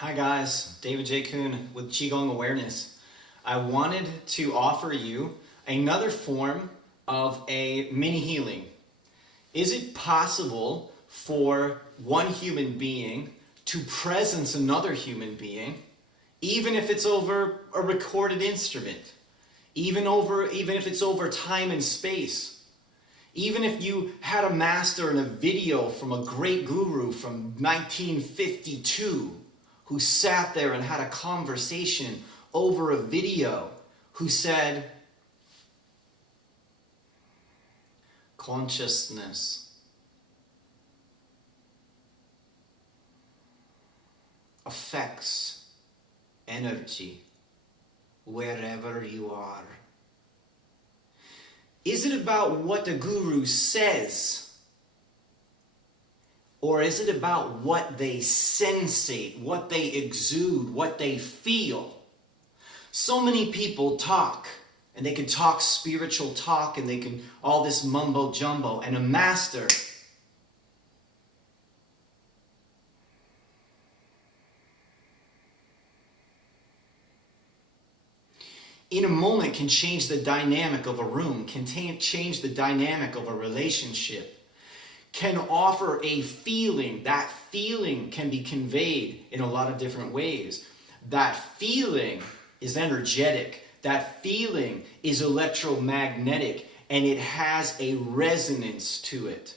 Hi guys, David J. Coon with Qigong Awareness. I wanted to offer you another form of a mini healing. Is it possible for one human being to presence another human being, even if it's over a recorded instrument, even if it's over time and space? Even if you had a master in a video from a great guru from 1952 who sat there and had a conversation over a video, who said, consciousness affects energy wherever you are. Is it about what the guru says? Or is it about what they sensate, what they exude, what they feel? So many people talk, and they can talk spiritual talk, and they can all this mumbo jumbo, and a master in a moment can change the dynamic of a room, can change the dynamic of a relationship, can offer a feeling. That feeling can be conveyed in a lot of different ways. That feeling is energetic. That feeling is electromagnetic, and it has a resonance to it.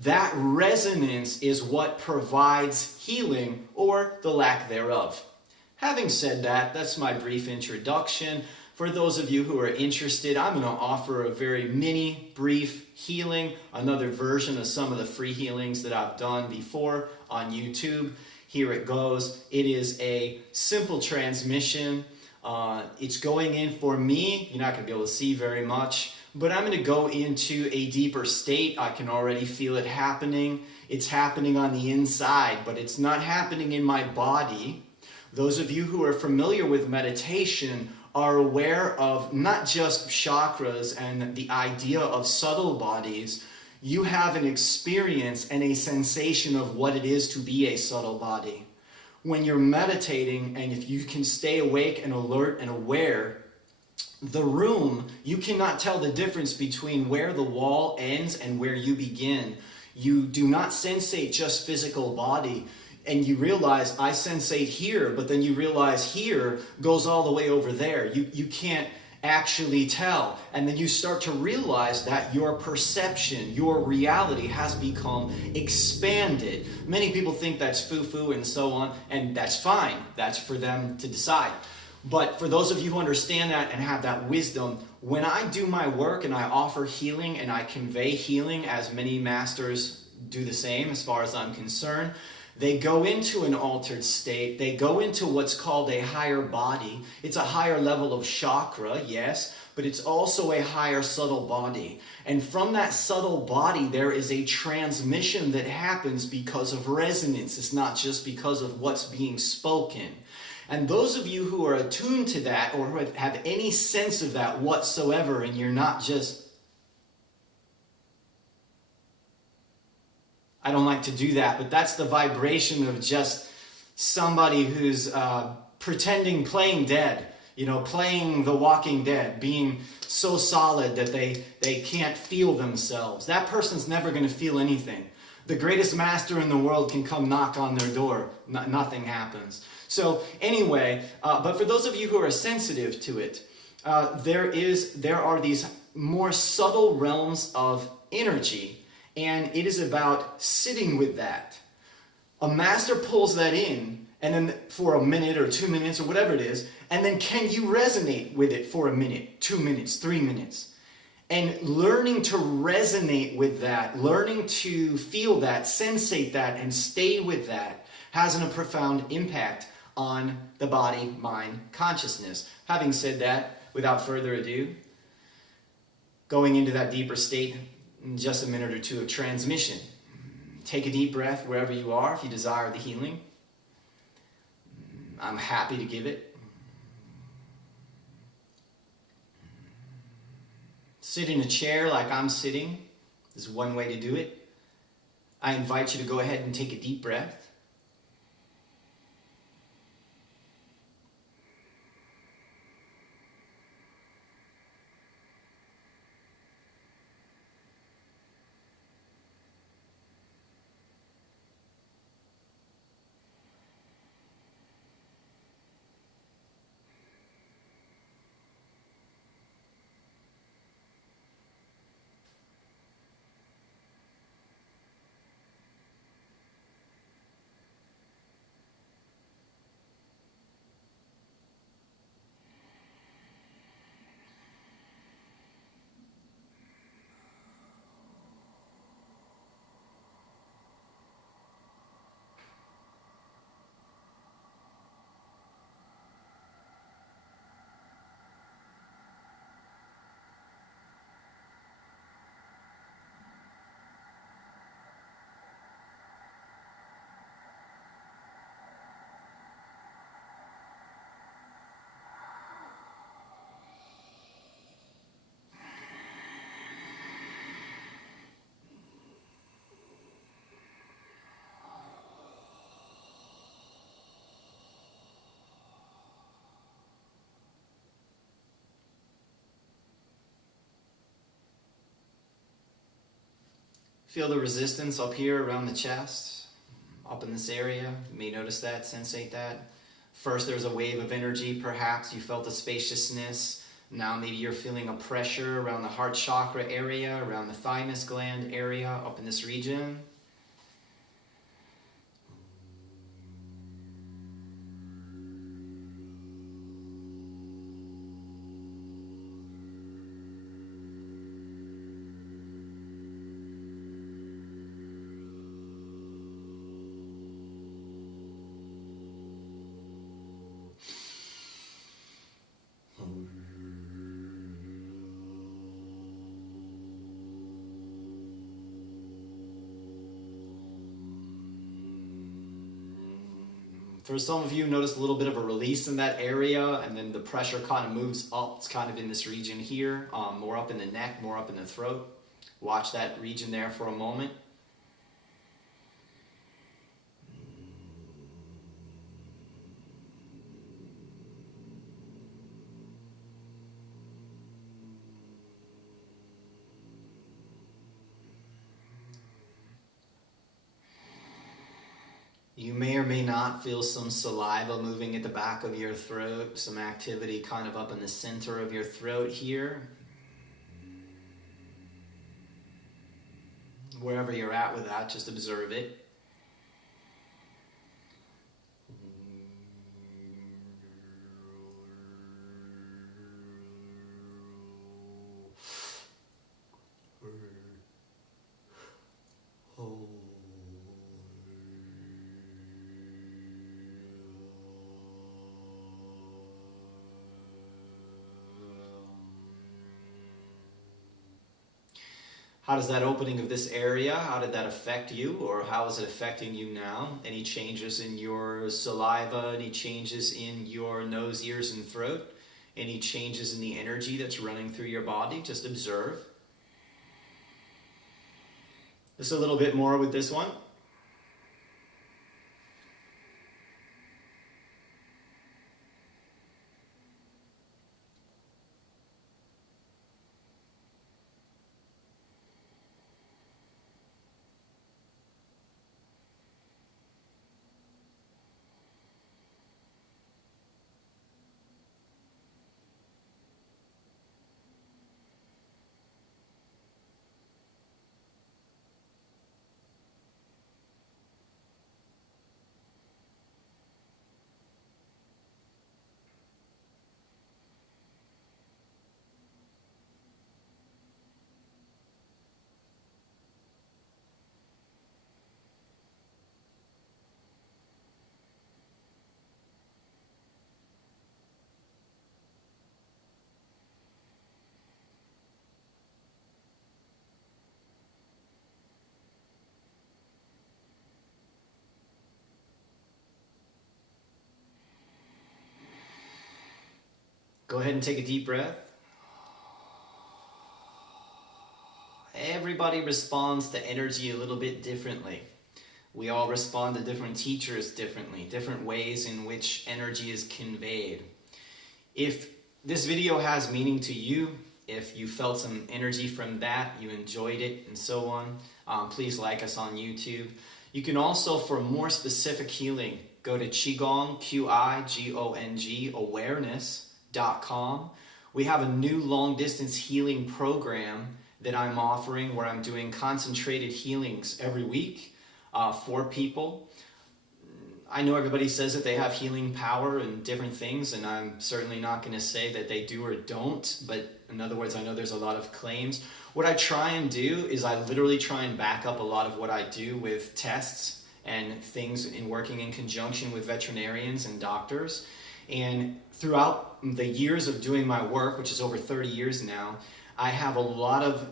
That resonance is what provides healing or the lack thereof. Having said that, that's my brief introduction. For those of you who are interested, I'm going to offer a very mini, brief healing, another version of some of the free healings that I've done before on YouTube. Here it goes. It is a simple transmission. It's going in for me. You're not going to be able to see very much, but I'm going to go into a deeper state. I can already feel it happening. It's happening on the inside, but it's not happening in my body. Those of you who are familiar with meditation are aware of not just chakras and the idea of subtle bodies. You have an experience and a sensation of what it is to be a subtle body. When you're meditating, and if you can stay awake and alert and aware, the room, you cannot tell the difference between where the wall ends and where you begin. You do not sensate just physical body. And you realize, I sensate here, but then you realize here goes all the way over there. You can't actually tell. And then you start to realize that your perception, your reality has become expanded. Many people think that's foo-foo and so on, and that's fine. That's for them to decide. But for those of you who understand that and have that wisdom, when I do my work and I offer healing and I convey healing, as many masters do the same as far as I'm concerned, they go into an altered state. They go into what's called a higher body. It's a higher level of chakra, yes, but it's also a higher subtle body. And from that subtle body, there is a transmission that happens because of resonance. It's not just because of what's being spoken. And those of you who are attuned to that or who have any sense of that whatsoever, and you're not just, I don't like to do that, but that's the vibration of just somebody who's pretending playing dead, playing The Walking Dead, being so solid that they can't feel themselves. That person's never going to feel anything. The greatest master in the world can come knock on their door. Nothing happens. So anyway, but for those of you who are sensitive to it, there are these more subtle realms of energy. And it is about sitting with that. A master pulls that in, and then for a minute or 2 minutes or whatever it is, and then can you resonate with it for a minute, 2 minutes, 3 minutes? And learning to resonate with that, learning to feel that, sensate that, and stay with that has a profound impact on the body, mind, consciousness. Having said that, without further ado, going into that deeper state, just a minute or two of transmission. Take a deep breath wherever you are if you desire the healing. I'm happy to give it. Sit in a chair like I'm sitting. This is one way to do it. I invite you to go ahead and take a deep breath. Feel the resistance up here around the chest, up in this area. You may notice that, sensate that. First there's a wave of energy, perhaps you felt the spaciousness. Now maybe you're feeling a pressure around the heart chakra area, around the thymus gland area, up in this region. For some of you, notice a little bit of a release in that area, and then the pressure kind of moves up. It's kind of in this region here, more up in the neck, more up in the throat. Watch that region there for a moment. You may or may not feel some saliva moving at the back of your throat, some activity kind of up in the center of your throat here. Wherever you're at with that, just observe it. How does that opening of this area, how did that affect you, or how is it affecting you now? Any changes in your saliva, any changes in your nose, ears, and throat? Any changes in the energy that's running through your body? Just observe. Just a little bit more with this one. Go ahead and take a deep breath. Everybody responds to energy a little bit differently. We all respond to different teachers differently, different ways in which energy is conveyed. If this video has meaning to you, if you felt some energy from that, you enjoyed it, and so on, please like us on YouTube. You can also, for more specific healing, go to Qigong, Qigong, awareness.com. We have a new long-distance healing program that I'm offering where I'm doing concentrated healings every week for people. I know everybody says that they have healing power and different things, and I'm certainly not going to say that they do or don't, but in other words, I know there's a lot of claims. What I try and do is I literally try and back up a lot of what I do with tests and things in working in conjunction with veterinarians and doctors. And throughout the years of doing my work, which is over 30 years now, I have a lot of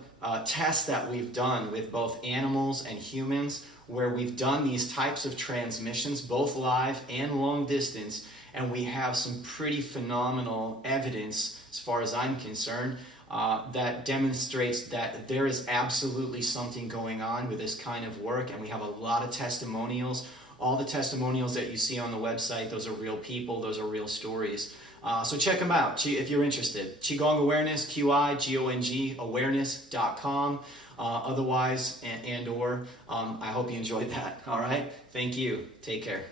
tests that we've done with both animals and humans where we've done these types of transmissions, both live and long distance, and we have some pretty phenomenal evidence, as far as I'm concerned, that demonstrates that there is absolutely something going on with this kind of work, and we have a lot of testimonials. All the testimonials that you see on the website, those are real people, those are real stories. So check them out if you're interested. Qigong Awareness, QIGONG awareness.com. Otherwise, I hope you enjoyed that. All right. Thank you. Take care.